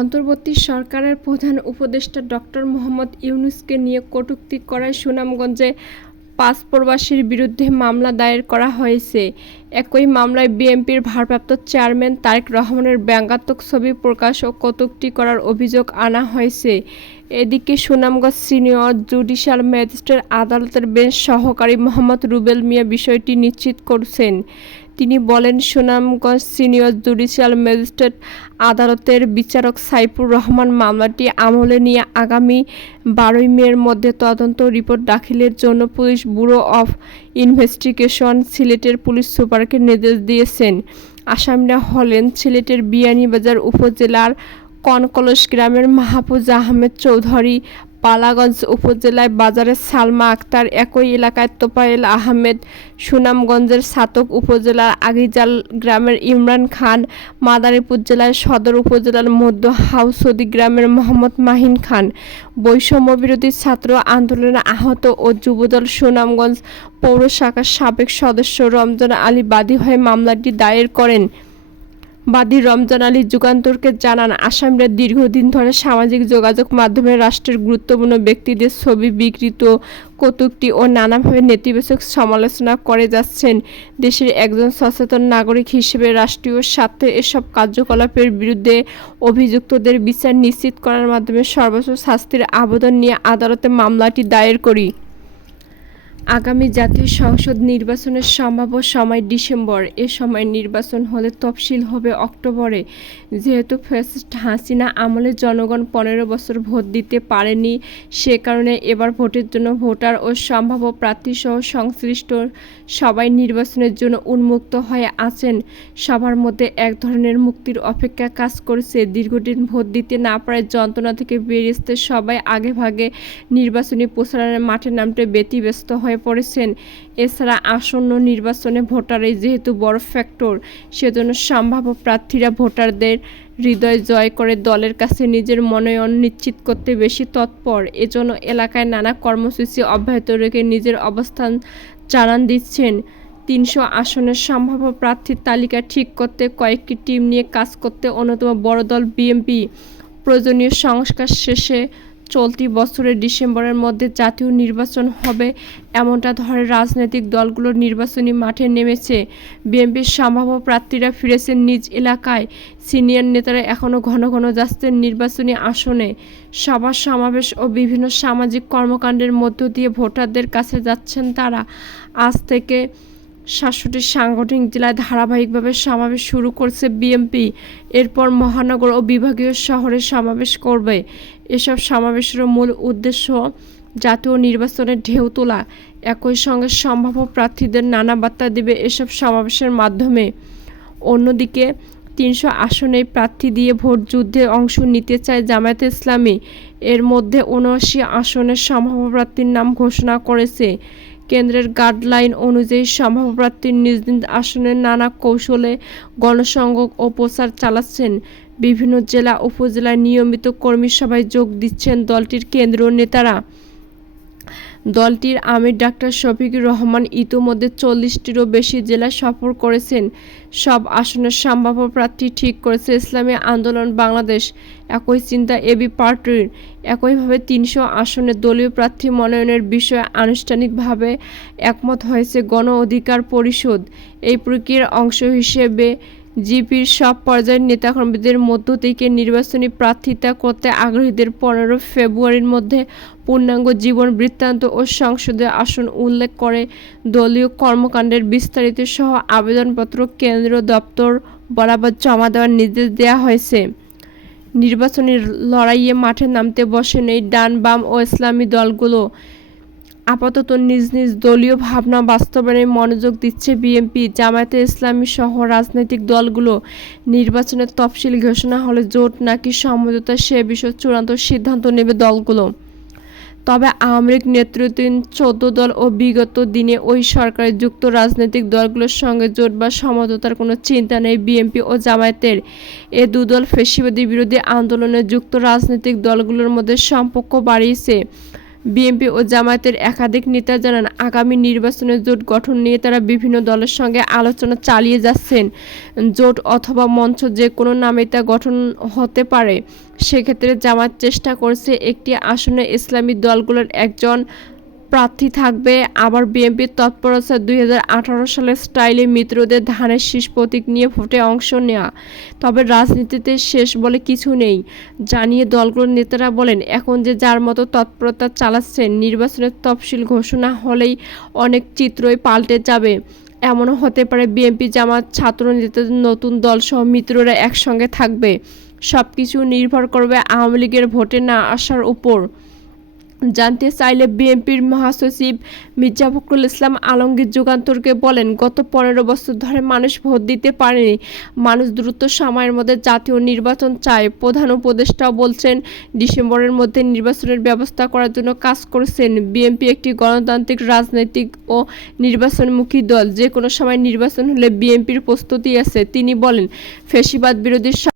অন্তর্বর্তী সরকারের প্রধান উপদেষ্টা ডক্টর মোহাম্মদ ইউনূসকে নিয়ে কটূক্তি করায় সুনামগঞ্জে ৫ প্রবাসীর বিরুদ্ধে মামলা দায়ের করা হয়েছে। একই মামলায় বিএনপির ভারপ্রাপ্ত চেয়ারম্যান তারেক রহমানের ব্যঙ্গাত্মক ছবি প্রকাশ ও কটূক্তি করার অভিযোগ আনা হয়েছে। এদিকে সুনামগঞ্জ সিনিয়র জুডিশিয়াল ম্যাজিস্ট্রেট আদালতের বেঞ্চ সহকারী মোহাম্মদ রুবেল মিয়া বিষয়টি নিশ্চিত করেছেন। তিনি বলেন, সুনামগঞ্জ সিনিয়র জুডিশিয়াল ম্যাজিস্ট্রেট আদালতের বিচারক সাইফুর রহমান মামলাটি আমলে নিয়ে আগামী ১২ মের মধ্যে তদন্ত রিপোর্ট দাখিলের জন্য পুলিশ ব্যুরো অব ইনভেস্টিগেশন সিলেটের পুলিশ সুপারকে নির্দেশ দিয়েছেন। আসামিরা হলেন সিলেটের বিয়ানীবাজার উপজেলার কনকলস গ্রামের মাহফুজ আহমেদ চৌধুরী, পালাগঞ্জ উপজেলায় বাজারের সালমা আক্তার, একই এলাকায় তোফায়েল আহমেদ, সুনামগঞ্জের ছাতক উপজেলার আগিজাল গ্রামের ইমরান খান, মাদারীপুর জেলার সদর উপজেলার মধ্য হাউসদি গ্রামের মোহাম্মদ মাহিন খান। বৈষম্যবিরোধী ছাত্র আন্দোলনে আহত ও যুবদল সুনামগঞ্জ পৌর শাখার সাবেক সদস্য রমজান আলী বাদী হয়ে মামলাটি দায়ের করেন। বাদী রমজান আলী যুগান্তরকে জানান, আসামিরা দীর্ঘদিন ধরে সামাজিক যোগাযোগ মাধ্যমে রাষ্ট্রের গুরুত্বপূর্ণ ব্যক্তিদের ছবি বিকৃত, কটূক্তি ও নানাভাবে নেতিবাচক সমালোচনা করে যাচ্ছেন। দেশের একজন সচেতন নাগরিক হিসেবে রাষ্ট্রীয় স্বার্থে এসব কার্যকলাপের বিরুদ্ধে অভিযুক্তদের বিচার নিশ্চিত করার মাধ্যমে সর্বোচ্চ শাস্তির আবেদন নিয়ে আদালতে মামলাটি দায়ের করি। আগামী জাতীয় সংসদ নির্বাচনের সম্ভাব্য সময় ডিসেম্বর। এ সময় নির্বাচন হলে তফসিল হবে অক্টোবরে। যেহেতু ফ্যাসিস্ট হাসিনা আমলে জনগণ ১৫ বছর ভোট দিতে পারেনি, সে কারণে এবার ভোটের জন্য ভোটার ও সম্ভাব্য প্রার্থীসহ সংশ্লিষ্ট সবাই নির্বাচনের জন্য উন্মুক্ত হয়ে আছেন। সবার মধ্যে এক ধরনের মুক্তির অপেক্ষা কাজ করছে। দীর্ঘদিন ভোট দিতে না পারার যন্ত্রণা থেকে বেরিয়ে আসতে সবাই আগেভাগে নির্বাচনী প্রচারণার মাঠে নামতে ব্যতিব্যস্ত হয়ে পড়েছেন। এছাড়া আসন্ন নির্বাচনে ভোটারই যেহেতু বড় ফ্যাক্টর, সেজন্য সম্ভাব্য প্রার্থীরা ভোটারদের হৃদয় জয় করে দলের কাছে নিজের মনোনয়ন নিশ্চিত করতে বেশি তৎপর। এজন্য এলাকায় নানা কর্মসূচি অব্যাহত রেখে নিজের অবস্থান জানান দিচ্ছেন। ৩০০ আসনের সম্ভাব্য প্রার্থীর তালিকা ঠিক করতে কয়েকটি টিম নিয়ে কাজ করতে অন্যতম বড় দল বিএনপি। প্রয়োজনীয় সংস্কার শেষে চলতি বছরের ডিসেম্বরের মধ্যে জাতীয় নির্বাচন হবে, এমনটা ধরে রাজনৈতিক দলগুলো নির্বাচনী মাঠে নেমেছে। বিএনপির সম্ভাব্য প্রার্থীরা ফিরেছেন নিজ এলাকায়। সিনিয়র নেতারা এখনও ঘন ঘন যাচ্ছেন নির্বাচনী আসনে। সভা সমাবেশ ও বিভিন্ন সামাজিক কর্মকাণ্ডের মধ্য দিয়ে ভোটারদের কাছে যাচ্ছেন তারা। আজ থেকে ৬৭টি সাংগঠনিক জেলায় ধারাবাহিকভাবে সমাবেশ শুরু করছে বিএনপি। এরপর মহানগর ও বিভাগীয় শহরে সমাবেশ করবে। এসব সমাবেশের মূল উদ্দেশ্য জাতীয় নির্বাচনের ঢেউ তোলা। একই সঙ্গে সম্ভাব্য প্রার্থীদের নানা বার্তা দেবে এসব সমাবেশের মাধ্যমে। অন্যদিকে ৩০০ আসনে প্রার্থী দিয়ে ভোট যুদ্ধে অংশ নিতে চায় জামায়াতে ইসলামী। এর মধ্যে ৭৯ আসনের সম্ভাব্য প্রার্থীর নাম ঘোষণা করেছে। কেন্দ্রের গাইডলাইন অনুযায়ী সম্ভাব্য প্রার্থীর নিজ নিজ আসনের নানা কৌশলে গণসংযোগ ও প্রচার চালাচ্ছেন। বিভিন্ন জেলা উপজেলায় নিয়মিত কর্মী সভায় যোগ দিচ্ছেন দলটির কেন্দ্রীয় নেতারা। দলটির আমির ডাক্তার শফিকুর রহমান ইতোমধ্যে ৪০টিরও বেশি জেলা সফর করেছেন। সব আসনের সম্ভাব্য প্রার্থী ঠিক করেছে ইসলামী আন্দোলন বাংলাদেশ। একই চিন্তা এবি পার্টির। একইভাবে ৩০০ আসনে দলীয় প্রার্থী মনোনয়নের বিষয়ে আনুষ্ঠানিকভাবে একমত হয়েছে গণ অধিকার পরিষদ। এই প্রক্রিয়ার অংশ হিসেবে জিপির সব পর্যায়ের নেতাকর্মীদের মধ্য থেকে নির্বাচনী প্রার্থিতা করতে আগ্রহীদের ১৫ ফেব্রুয়ারির মধ্যে পূর্ণাঙ্গ জীবন বৃত্তান্ত ও সংসদীয় আসন উল্লেখ করে দলীয় কর্মকাণ্ডের বিস্তারিত সহ আবেদনপত্র কেন্দ্রীয় দপ্তর বরাবর জমা দেওয়ার নির্দেশ দেওয়া হয়েছে। নির্বাচনী লড়াইয়ে মাঠে নামতে বসেন এই ডান, বাম ও ইসলামী দলগুলো। আপাতত নিজ নিজ দলীয় ভাবনা বাস্তবায়নে মনোযোগ দিচ্ছে বিএনপি, জামায়াতে ইসলামী সহ রাজনৈতিক দলগুলো। নির্বাচনের তফসিল ঘোষণা হলে জোট নাকি সমঝোতা সে বিষয়ে চূড়ান্ত সিদ্ধান্ত নেবে দলগুলো। তবে আওয়ামী লীগ নেতৃত্বাধীন ১৪ দল ও বিগত দিনে ওই সরকারে যুক্ত রাজনৈতিক দলগুলোর সঙ্গে জোট বা সমঝোতার কোনো চিন্তা নেই বিএনপি ও জামায়াতের। এ দুদল ফ্যাসিবাদী বিরোধী আন্দোলনে যুক্ত রাজনৈতিক দলগুলোর মধ্যে সম্পর্ক বাড়িয়েছে। বিএনপি ও জামায়াতের একাধিক নেতা জানান, আগামী নির্বাচনে জোট গঠন নিয়ে তারা বিভিন্ন দলের সঙ্গে আলোচনা চালিয়ে যাচ্ছেন। জোট অথবা মঞ্চ যে কোনো নামে তা গঠন হতে পারে। সেক্ষেত্রে জামায়াত চেষ্টা করছে একটি আসনে ইসলামী দলগুলোর একজন প্রার্থী থাকবে। আবার বিএনপির তৎপরতা 2018 সালের স্টাইলে মিত্রদের ধানের শীষ প্রতীক নিয়ে ভোটে অংশ নেওয়া। তবে রাজনীতিতে শেষ বলে কিছু নেই জানিয়ে দলগুলোর নেতারা বলেন, এখন যে যার মতো তৎপরতা চালাচ্ছেন, নির্বাচনের তফসিল ঘোষণা হলেই অনেক চিত্রই পাল্টে যাবে। এমনও হতে পারে বিএনপি জামায়াত ছাত্র নেতাদের নতুন দলসহ মিত্ররা একসঙ্গে থাকবে। সবকিছু নির্ভর করবে আওয়ামী লীগের ভোটে না আসার উপর। জানতে চাইলে বিএনপির মহাসচিব মির্জা ফখরুল ইসলাম আলমগীর যুগান্তরকে বলেন, গত 15 বছর ধরে মানুষ ভোট দিতে পারেনি। মানুষ দ্রুত সময়ের মধ্যে জাতীয় নির্বাচন চায়। প্রধান উপদেষ্টাও বলছেন, ডিসেম্বরের মধ্যে নির্বাচনের ব্যবস্থা করার জন্য কাজ করছেন। বিএনপি একটি গণতান্ত্রিক রাজনৈতিক ও নির্বাচনমুখী দল। যে কোনো সময় নির্বাচন হলে বিএনপির প্রস্তুতি আছে। তিনি বলেন, ফ্যাসিবাদ বিরোধী